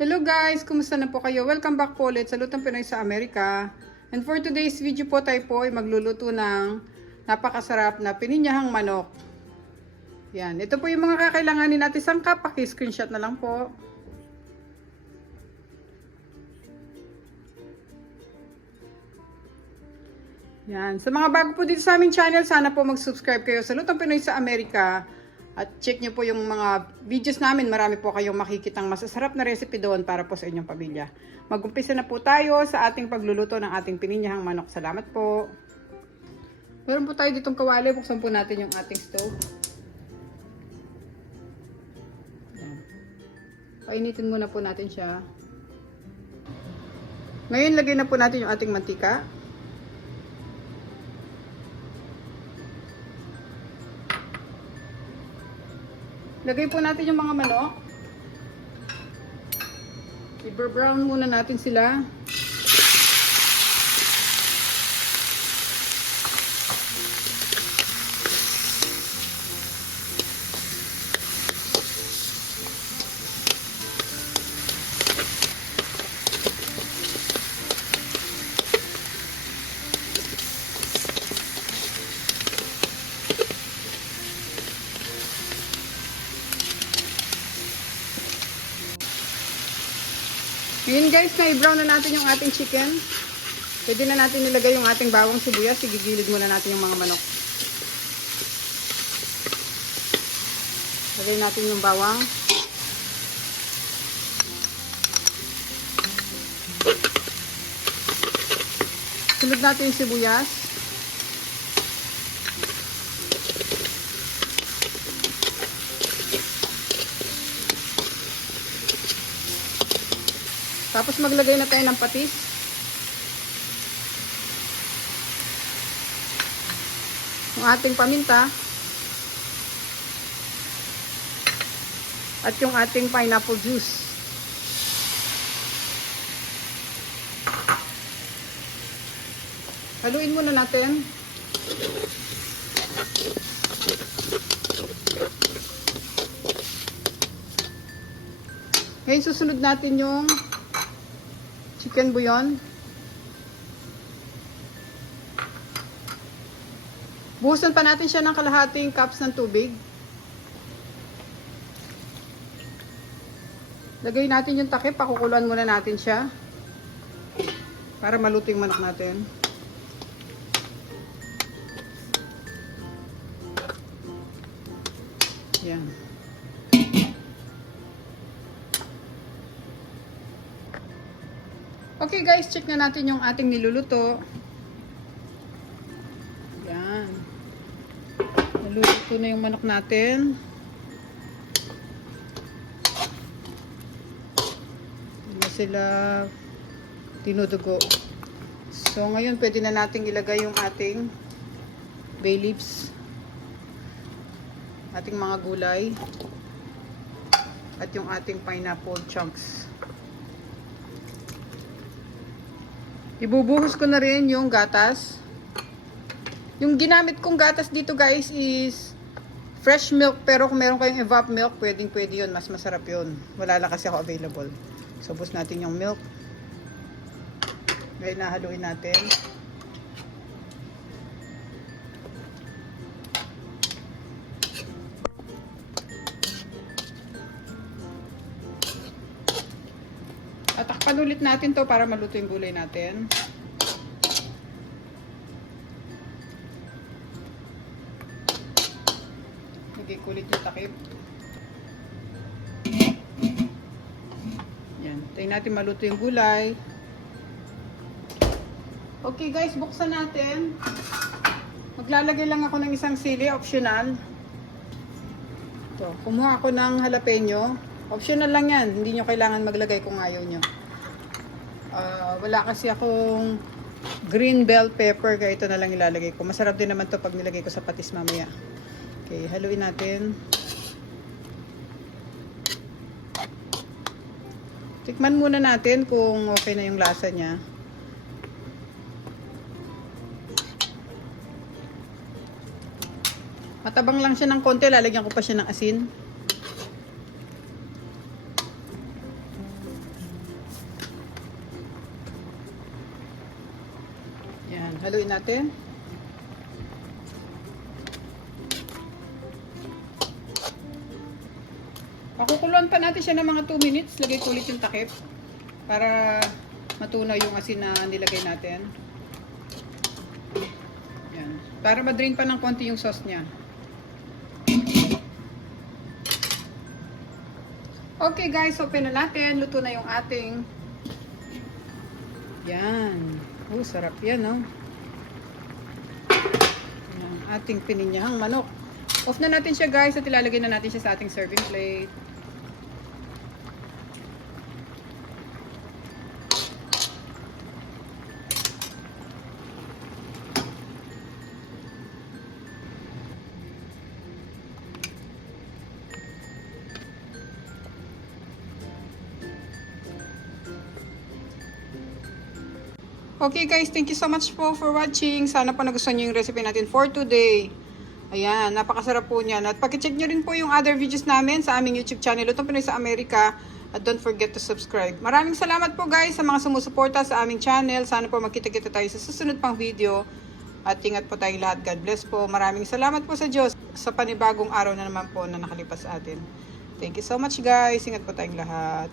Hello guys! Kumusta na po kayo? Welcome back po ulit sa Lutang Pinoy sa Amerika. And for today's video po tayo po ay magluluto ng napakasarap na pininyahang manok. Yan. Ito po yung mga kakailanganin natin sangkap. Paki-screenshot na lang po. Yan. Sa mga bago po dito sa aming channel, sana po mag-subscribe kayo sa Lutang Pinoy sa Amerika. At check nyo po yung mga videos namin. Marami po kayong makikitang masasarap na recipe doon para po sa inyong pamilya. Mag-umpisa na po tayo sa ating pagluluto ng ating pininyahang manok. Salamat po. Meron po tayo ditong kawali. Buksan po natin yung ating stove. Painitin muna po natin siya. Ngayon, lagay na po natin yung ating mantika. Lagay po natin yung mga manok. I-brown muna natin sila. Ngayon guys, na-brown na natin yung ating chicken. Pwede na natin nilagay yung ating bawang sibuyas. Igigilid muna natin yung mga manok. Lagay natin yung bawang. Sunod natin yung sibuyas. Tapos maglagay na tayo ng patis. Yung ating paminta. At yung ating pineapple juice. Haluin muna natin. Ngayon susunod natin yung chicken bouillon. Buhusan pa natin siya ng kalahating cups ng tubig. Lagay natin yung takip, pakukuluan muna natin siya. Para maluto yung manok natin. Yan. Okay guys, check na natin yung ating niluluto. Yan. Naluluto na yung manok natin. Hindi sila tinudugo. So ngayon pwede na nating ilagay yung ating bay leaves. Ating mga gulay. At yung ating pineapple chunks. Ibubuhos ko na rin yung gatas. Yung ginamit kong gatas dito guys is fresh milk. Pero kung meron kayong evap milk, pwedeng pwede yun. Mas masarap yun. Wala lang kasi ako available. So, natin yung milk. Ngayon nahaluin natin. At takpan ulit natin to para maluto yung gulay natin. Lagay ko ulit yung takip. Yan. Tayo natin maluto yung gulay. Okay guys, buksan natin. Maglalagay lang ako ng isang sili, optional. Ito, kumuha ako ng jalapeno. Optional lang yan. Hindi nyo kailangan maglagay kung ayaw nyo. Ah, wala kasi akong green bell pepper kaya ito na lang ilalagay ko. Masarap din naman to pag nilagay ko sa patis mamaya. Okay, haluin natin. Tikman muna natin kung okay na yung lasa niya. Matabang lang siya ng konti, lalagyan ko pa siya ng asin. Haluin natin. Pakukuluan pa natin siya ng mga 2 minutes. Lagay ko ulit yung takip para matunaw yung asin na nilagay natin. Yan. Para ma-drain pa ng konti yung sauce niya. Okay guys, open na natin. Luto na yung ating yan. Oh, sarap yan, no? Yan, ating pininyahang manok. Off na natin siya guys at ilalagay na natin siya sa ating serving plate. Okay guys, thank you so much po for watching. Sana po nagustuhan nyo yung recipe natin for today. Ayan, napakasarap po niyan. At pakicheck nyo rin po yung other videos namin sa aming YouTube channel, Lutong Pinoy sa Amerika. At don't forget to subscribe. Maraming salamat po guys sa mga sumusuporta sa aming channel. Sana po magkita-kita tayo sa susunod pang video. At ingat po tayong lahat. God bless po. Maraming salamat po sa Diyos sa panibagong araw na naman po na nakalipas atin. Thank you so much guys. Ingat po tayong lahat.